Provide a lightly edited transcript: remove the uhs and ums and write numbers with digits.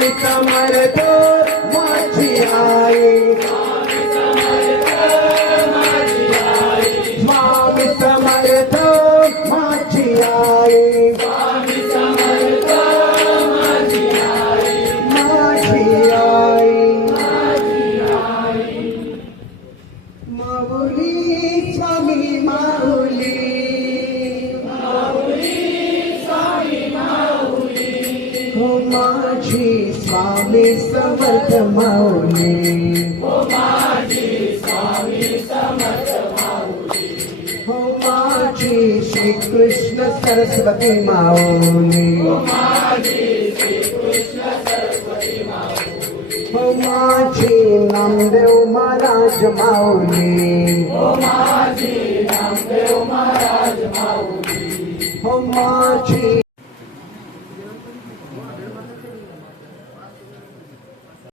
समर्थ माझी आई स्वामी समर्थ माझी आई माझी आई माऊली स्वामी माऊली हो माझी स्वामी समर्थ माऊली हो माझी श्री कृष्ण सरस्वती माऊली हो माझी नामदेव महाराज माऊली हो माझी